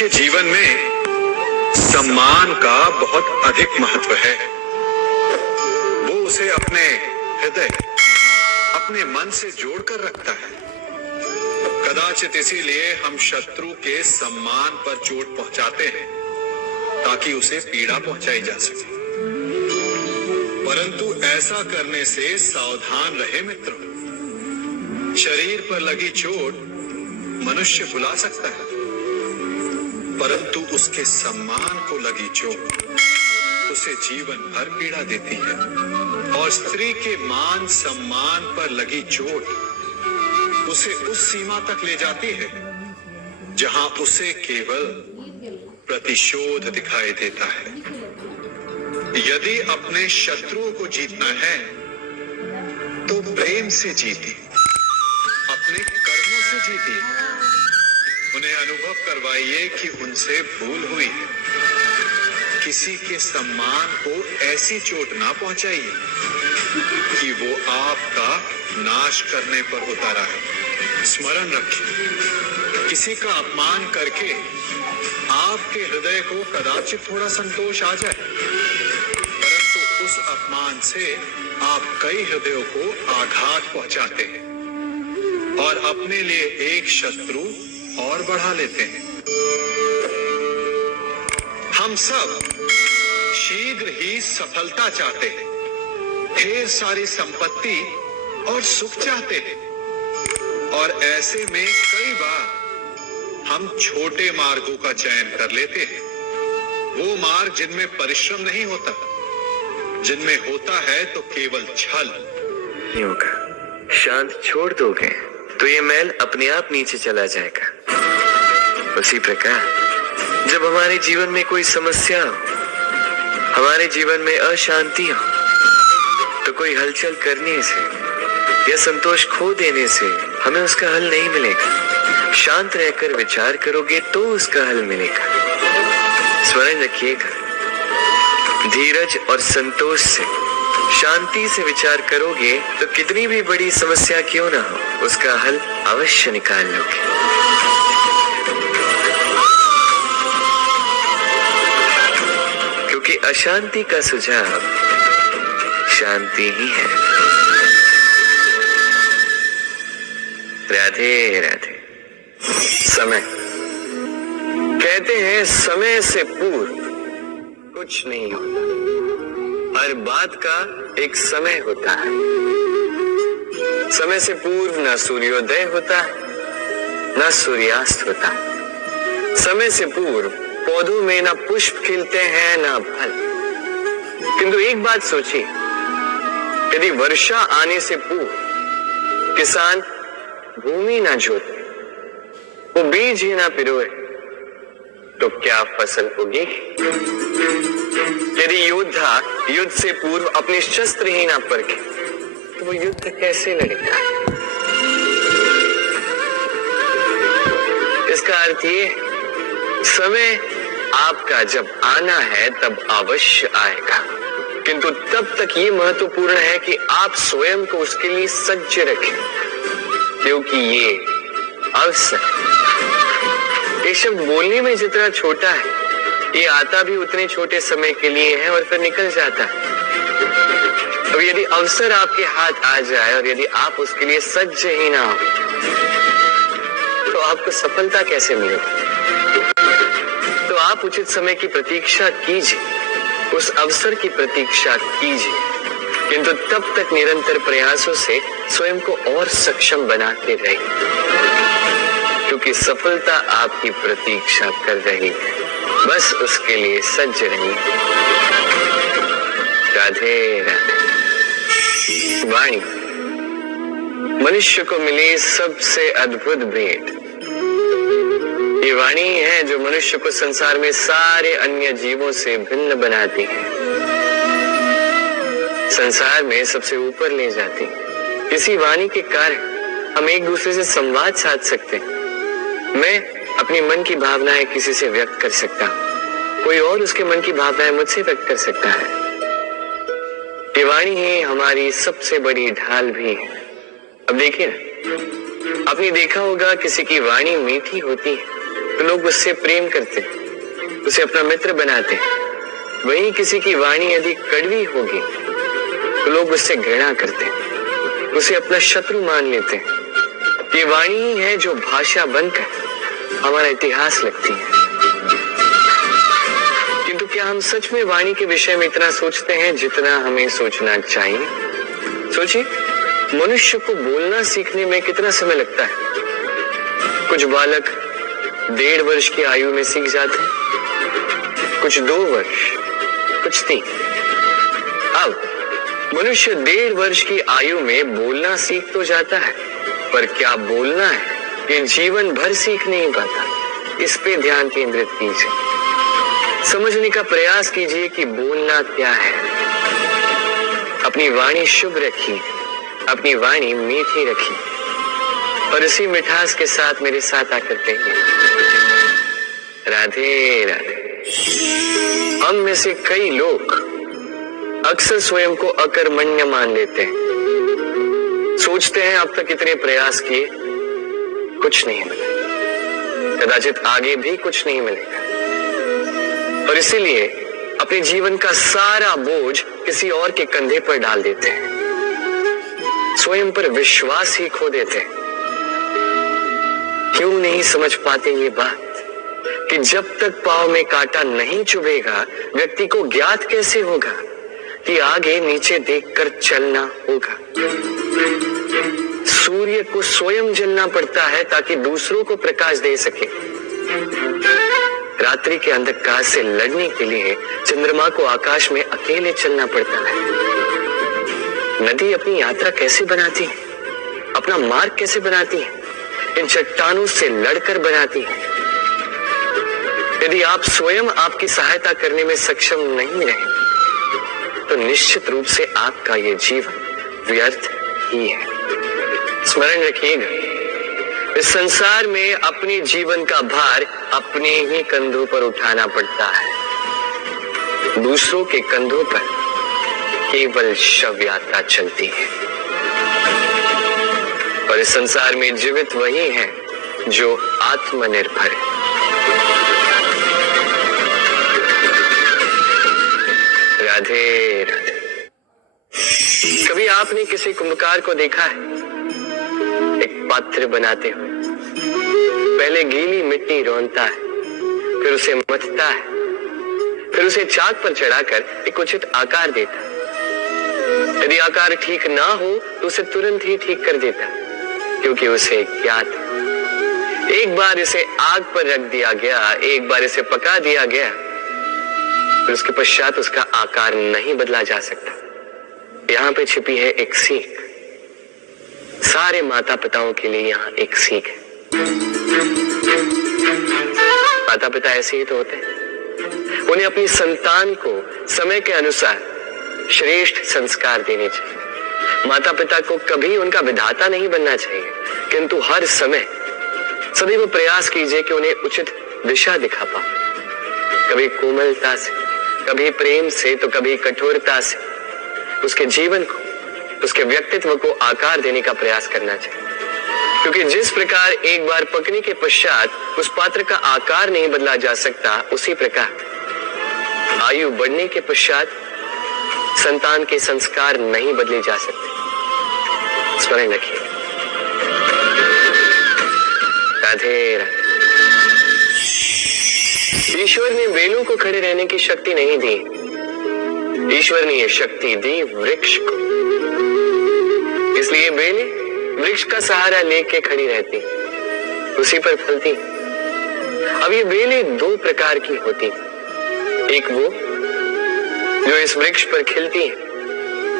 के जीवन में सम्मान का बहुत अधिक महत्व है। वो उसे अपने हृदय, अपने मन से जोड़कर रखता है। कदाचित इसीलिए हम शत्रु के सम्मान पर चोट पहुंचाते हैं ताकि उसे पीड़ा पहुंचाई जा सके। परंतु ऐसा करने से सावधान रहे मित्रों। शरीर पर लगी चोट मनुष्य भुला सकता है, परंतु उसके सम्मान को लगी चोट उसे जीवन भर पीड़ा देती है। और स्त्री के मान सम्मान पर लगी चोट उसे उस सीमा तक ले जाती है जहां उसे केवल प्रतिशोध दिखाई देता है। यदि अपने शत्रुओं को जीतना है तो प्रेम से जीती, अपने कर्मों से जीती। उन्हें अनुभव करवाइए कि उनसे भूल हुई है। किसी के सम्मान को ऐसी चोट ना पहुंचाइए कि वो आपका नाश करने पर उतर आए। स्मरण रखिए, किसी का अपमान करके आपके हृदय को कदाचित थोड़ा संतोष आ जाए, परंतु उस अपमान से आप कई हृदयों को आघात पहुंचाते हैं और अपने लिए एक शत्रु और बढ़ा लेते हैं। हम सब शीघ्र ही सफलता चाहते हैं, ढेर सारी संपत्ति और सुख चाहते हैं, और ऐसे में कई बार हम छोटे मार्गों का चयन कर लेते हैं। वो मार्ग जिनमें परिश्रम नहीं होता, जिनमें होता है तो केवल छल। नहीं होगा, शांत छोड़ दोगे तो ये मैल अपने आप नीचे चला जाएगा। उसी प्रकार जब हमारे जीवन में कोई समस्या हो, हमारे जीवन में अशांति हो, तो कोई हलचल करने से या संतोष खो देने से हमें उसका हल नहीं मिलेगा। शांत रहकर विचार करोगे तो उसका हल मिलेगा। स्मरण रखिएगा, धीरज और संतोष से, शांति से विचार करोगे तो कितनी भी बड़ी समस्या क्यों ना हो, उसका हल अवश्य निकाल लोगे। क्योंकि अशांति का सुझाव शांति ही है। राधे राधे। समय, कहते हैं समय से पूर्व कुछ नहीं होता। हर बात का एक समय होता है। समय से पूर्व ना सूर्योदय होता है, ना सूर्यास्त होता है। समय से पूर्व पौधों में ना पुष्प खिलते हैं ना फल। किंतु एक बात सोचिए, यदि वर्षा आने से पूर्व किसान भूमि ना जोते, वो बीज ही ना पिरोए, तो क्या फसल होगी? यदि योद्धा युद्ध से पूर्व अपने शस्त्र ही ना परखे, तो वो युद्ध कैसे लड़ेगा? इसका अर्थ ये, समय आपका जब आना है तब अवश्य आएगा, किंतु तब तक ये महत्वपूर्ण है कि आप स्वयं को उसके लिए सज्ज रखें, क्योंकि ये अवसर, ये शब्द बोलने में जितना छोटा है, ये आता भी उतने छोटे समय के लिए है और फिर निकल जाता है। अब यदि अवसर आपके हाथ आ जाए और यदि आप उसके लिए सज्ज ही ना हो, तो आपको सफलता कैसे मिलेगी? तो आप उचित समय की प्रतीक्षा कीजिए, उस अवसर की प्रतीक्षा कीजिए, किंतु तब तक निरंतर प्रयासों से स्वयं को और सक्षम बनाते रहिए, क्योंकि सफलता आपकी प्रतीक्षा कर रही है। बस उसके लिए सज्ज रहिए। राधे राधे। वाणी मनुष्य को मिली सबसे अद्भुत भेंट। ये वाणी है जो मनुष्य को संसार में सारे अन्य जीवों से भिन्न बनाती है, संसार में सबसे ऊपर ले जाती है। इसी वाणी के कारण हम एक दूसरे से संवाद साध सकते हैं। मैं अपनी मन की भावनाएं किसी से व्यक्त कर सकता हूं, कोई और उसके मन की भावनाएं मुझसे व्यक्त कर सकता है। ये वाणी ही हमारी सबसे बड़ी ढाल भी है। अब देखिए ना, आपने देखा होगा किसी की वाणी मीठी होती है तो लोग उससे प्रेम करते, उसे अपना मित्र बनाते। वहीं किसी की वाणी यदि कड़वी होगी तो लोग उससे घृणा करते, उसे अपना शत्रु मान लेते। ये वाणी ही है जो भाषा बनकर हमारा इतिहास लिखती है। किंतु क्या हम सच में वाणी के विषय में इतना सोचते हैं जितना हमें सोचना चाहिए? सोचिए, मनुष्य को बोलना सीखने में कितना समय लगता है। कुछ बालक 1.5 वर्ष की आयु में सीख जाते हैं, कुछ 2 वर्ष, कुछ 3। अब मनुष्य 1.5 वर्ष की आयु में बोलना सीख तो जाता है, पर क्या बोलना है ये जीवन भर सीख नहीं पाता। इस पे ध्यान केंद्रित कीजिए, समझने का प्रयास कीजिए कि बोलना क्या है। अपनी वाणी शुभ रखिए, अपनी वाणी मीठी रखिए, और इसी मिठास के साथ मेरे साथ आकर कहिए, राधे राधे। हम में से कई लोग अक्सर स्वयं को अकर्मण्य मान लेते हैं। सोचते हैं अब तक इतने प्रयास किए, कुछ नहीं मिला, कदाचित आगे भी कुछ नहीं मिलेगा, और इसीलिए अपने जीवन का सारा बोझ किसी और के कंधे पर डाल देते हैं, स्वयं पर विश्वास ही खो देते हैं। क्यों नहीं समझ पाते ये बात कि जब तक पांव में कांटा नहीं चुभेगा व्यक्ति को ज्ञात कैसे होगा कि आगे नीचे देखकर चलना होगा। सूर्य को स्वयं जलना पड़ता है ताकि दूसरों को प्रकाश दे सके। रात्रि के अंधकार से लड़ने के लिए चंद्रमा को आकाश में अकेले चलना पड़ता है। नदी अपनी यात्रा कैसे बनाती है, अपना मार्ग कैसे बनाती है? इन चट्टानों से लड़कर बनाती है। यदि आप स्वयं आपकी सहायता करने में सक्षम नहीं रहे तो निश्चित रूप से आपका ये जीवन व्यर्थ ही है। स्मरण रखिएगा, इस संसार में अपने जीवन का भार अपने ही कंधों पर उठाना पड़ता है। दूसरों के कंधों पर केवल शव यात्रा चलती है, और इस संसार में जीवित वही है जो आत्मनिर्भर है। राधे राधे। कभी आपने किसी कुम्भकार को देखा है एक पात्र बनाते हुए? पहले गीली मिट्टी रौंदता है, फिर उसे मथता है, फिर उसे चाक पर चढ़ाकर एक उचित आकार देता है। यदि आकार ठीक ना हो तो उसे तुरंत ही ठीक कर देता है, क्योंकि उसे ज्ञात है। एक बार इसे आग पर रख दिया गया, एक बार इसे पका दिया गया, फिर उसके पश्चात उसका आकार नहीं बदला जा सकता। यहाँ पे छिपी है एक सीख। सारे माता पिताओं के लिए यहाँ एक सीख है। माता पिता ऐसे ही तो होते हैं, उन्हें अपनी संतान को समय के अनुसार श्रेष्ठ संस्कार देने चाहिए। माता पिता को कभी उनका विधाता नहीं बनना चाहिए, किंतु हर समय सदैव प्रयास कीजिए कि उन्हें उचित दिशा दिखा पाओ। कभी कोमलता से, कभी प्रेम से, तो कभी कठोरता से उसके जीवन को, उसके व्यक्तित्व को आकार देने का प्रयास करना चाहिए। क्योंकि जिस प्रकार एक बार पकने के पश्चात उस पात्र का आकार नहीं बदला जा सकता, उसी प्रकार आयु बढ़ने के पश्चात संतान के संस्कार नहीं बदले जा सकते। स्मरण रखिए। राधे राधे। ईश्वर ने बेलों को खड़े रहने की शक्ति नहीं दी, ईश्वर ने यह शक्ति दी वृक्ष को। इसलिए बेलें वृक्ष का सहारा लेके खड़ी रहती, उसी पर फलती। अब ये बेलें 2 प्रकार की होती, एक वो जो इस वृक्ष पर खिलती है,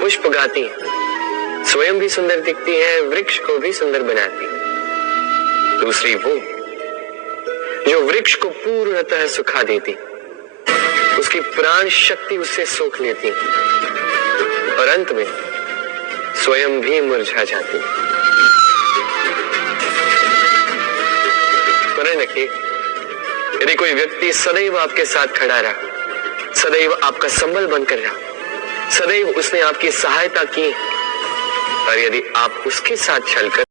पुष्प गाती है, स्वयं भी सुंदर दिखती है, वृक्ष को भी सुंदर बनाती है। दूसरी वो जो वृक्ष को पूर्णतः सुखा देती, उसकी प्राण शक्ति उससे सोख लेती और अंत में स्वयं भी मुरझा जाती। स्मरण रखिए, यदि कोई व्यक्ति सदैव आपके साथ खड़ा रहा, सदैव आपका संबल बनकर रहा, सदैव उसने आपकी सहायता की, और यदि आप उसके साथ चलकर